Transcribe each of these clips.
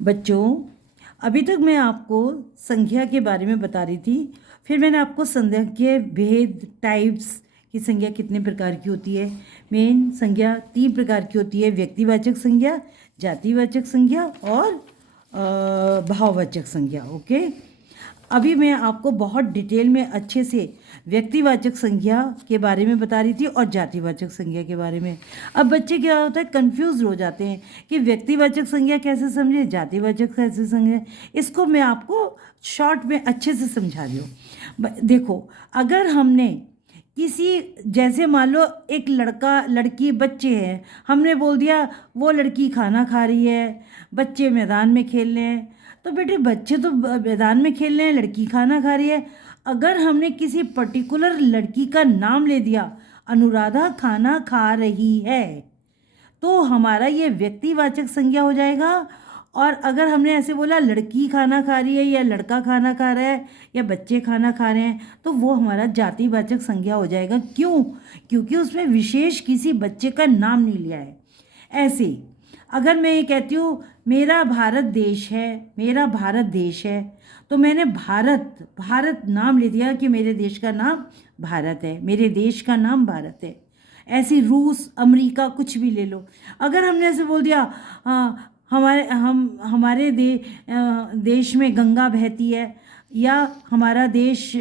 बच्चों, अभी तक मैं आपको संख्या के बारे में बता रही थी। फिर मैंने आपको संख्या के भेद, टाइप्स की संख्या कितने प्रकार की होती है। मेन संख्या 3 प्रकार की होती है: व्यक्तिवाचक संख्या, जातिवाचक संख्या और भाववाचक संख्या। ओके, अभी मैं आपको बहुत डिटेल में अच्छे से व्यक्तिवाचक संख्या के बारे में बता रही थी और जातिवाचक संख्या के बारे में। अब बच्चे क्या होता है, कंफ्यूज हो जाते हैं कि व्यक्तिवाचक संख्या कैसे समझे, जातिवाचक कैसे समझे। इसको मैं आपको शॉर्ट में अच्छे से समझा रही हूँ। देखो, अगर हमने किसी, जैसे मान लो एक लड़का लड़की बच्चे हैं, हमने बोल दिया वो लड़की खाना खा रही है, बच्चे मैदान में खेल रहे हैं, तो बेटे बच्चे तो मैदान में खेल रहे हैं, लड़की खाना खा रही है। अगर हमने किसी पर्टिकुलर लड़की का नाम ले दिया, अनुराधा खाना खा रही है, तो हमारा ये व्यक्तिवाचक संज्ञा हो जाएगा। और अगर हमने ऐसे बोला लड़की खाना खा रही है या लड़का खाना खा रहा है या बच्चे खाना खा रहे हैं, तो वो हमारा जातिवाचक संज्ञा हो जाएगा। क्यों? क्योंकि उसमें विशेष किसी बच्चे का नाम नहीं लिया है। ऐसे अगर मैं ये कहती हूँ मेरा भारत देश है, मेरा भारत देश है, तो मैंने भारत नाम ले दिया कि मेरे देश का नाम भारत है, मेरे देश का नाम भारत है। ऐसे रूस, अमेरिका, कुछ भी ले लो। अगर हमने ऐसे बोल दिया हमारे देश में गंगा बहती है या हमारा देश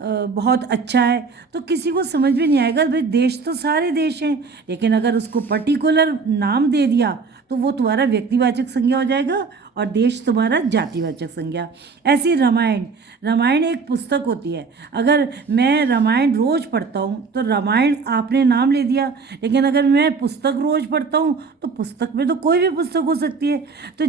बहुत अच्छा है, तो किसी को समझ में नहीं आएगा। भाई देश तो सारे देश हैं, लेकिन अगर उसको पर्टिकुलर नाम दे दिया तो वो तुम्हारा व्यक्तिवाचक संज्ञा हो जाएगा और देश तुम्हारा जातिवाचक संज्ञा। ऐसी रामायण एक पुस्तक होती है। अगर मैं रामायण रोज़ पढ़ता हूँ तो रामायण आपने नाम ले दिया, लेकिन अगर मैं पुस्तक रोज़ पढ़ता हूँ तो पुस्तक में तो कोई भी पुस्तक हो सकती है। तो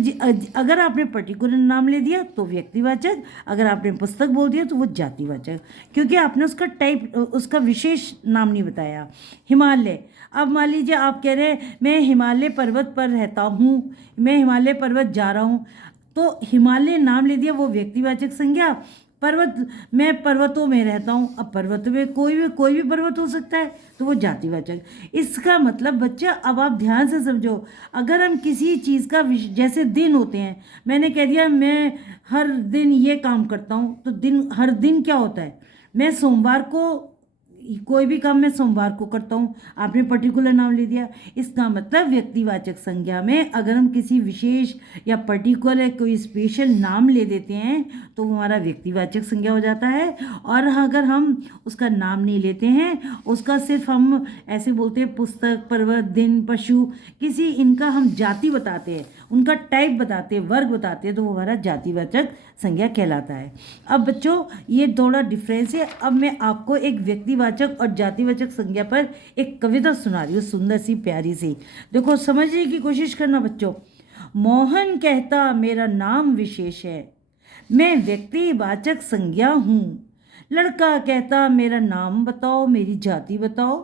अगर आपने पर्टिकुलर नाम ले दिया तो व्यक्तिवाचक, अगर आपने पुस्तक बोल दिया तो वो जातिवाचक, क्योंकि आपने उसका टाइप, उसका विशेष नाम नहीं बताया। हिमालय, अब मान लीजिए आप कह रहे हैं मैं हिमालय पर्वत पर रहता हूँ, मैं हिमालय पर्वत जा रहा हूँ, तो हिमालय नाम ले दिया, वो व्यक्तिवाचक संज्ञा। पर्वत, मैं पर्वतों में रहता हूँ, अब पर्वत में कोई भी पर्वत हो सकता है, तो वो जातिवाचक। इसका मतलब बच्चा, अब आप ध्यान से समझो, अगर हम किसी चीज़ का जैसे दिन होते हैं, मैंने कह दिया मैं हर दिन ये काम करता हूँ, तो दिन, हर दिन क्या होता है, मैं सोमवार को कोई भी काम मैं सोमवार को करता हूँ, आपने पर्टिकुलर नाम ले दिया। इसका मतलब व्यक्तिवाचक संज्ञा में अगर हम किसी विशेष या पर्टिकुलर कोई स्पेशल नाम ले देते हैं तो वो हमारा व्यक्तिवाचक संज्ञा हो जाता है। और अगर हम उसका नाम नहीं लेते हैं, उसका सिर्फ हम ऐसे बोलते हैं पुस्तक, पर्वत, दिन, पशु, किसी इनका हम जाति बताते हैं, उनका टाइप बताते हैं, वर्ग बताते हैं, तो वो हमारा जातिवाचक संज्ञा कहलाता है। अब बच्चों ये थोड़ा डिफरेंस है। अब मैं आपको एक व्यक्तिवाचक और जातिवाचक संज्ञा पर एक कविता सुना रही हूँ, सुंदर सी प्यारी सी। देखो, समझने की कोशिश करना बच्चों। मोहन कहता मेरा नाम विशेष है, मैं व्यक्तिवाचक संज्ञा हूँ। लड़का कहता मेरा नाम बताओ, मेरी जाति बताओ।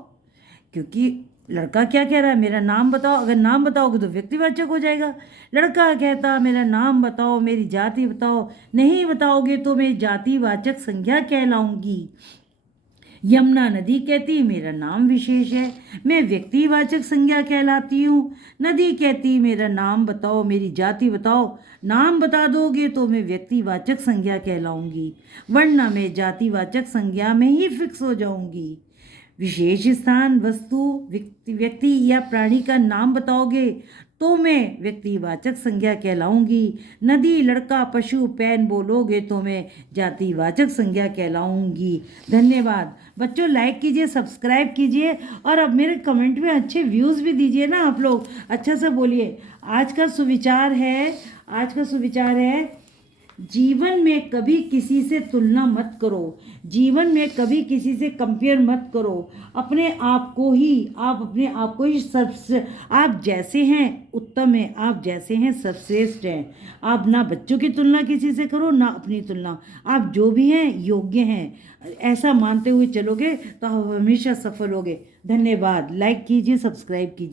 क्योंकि लड़का क्या कह रहा है, मेरा नाम बताओ, अगर नाम बताओगे तो व्यक्तिवाचक हो जाएगा। लड़का कहता मेरा नाम बताओ, मेरी जाति बताओ, नहीं बताओगे तो मैं जातिवाचक संज्ञा कहलाऊंगी। यमुना नदी कहती मेरा नाम विशेष है, मैं व्यक्तिवाचक संज्ञा कहलाती हूँ। नदी कहती मेरा नाम बताओ, मेरी जाति बताओ, नाम बता दोगे तो मैं व्यक्तिवाचक संज्ञा कहलाऊंगी, वरना मैं जातिवाचक संज्ञा में ही फिक्स हो जाऊंगी। विशेष स्थान, वस्तु, व्यक्ति या प्राणी का नाम बताओगे तो मैं व्यक्तिवाचक संज्ञा कहलाऊंगी। नदी, लड़का, पशु, पैन बोलोगे तो मैं जातिवाचक संज्ञा कहलाऊंगी। धन्यवाद बच्चों, लाइक कीजिए, सब्सक्राइब कीजिए और अब मेरे कमेंट में अच्छे व्यूज़ भी दीजिए ना। आप लोग अच्छा से बोलिए। आज का सुविचार है जीवन में कभी किसी से तुलना मत करो, जीवन में कभी किसी से कंपेयर मत करो। अपने आप को ही सबसे, आप जैसे हैं उत्तम है, आप जैसे हैं सर्वश्रेष्ठ हैं। आप ना बच्चों की तुलना किसी से करो, ना अपनी तुलना, आप जो भी हैं योग्य हैं। ऐसा मानते हुए चलोगे तो आप हमेशा सफल होगे। धन्यवाद। लाइक कीजिए, सब्सक्राइब कीजिए।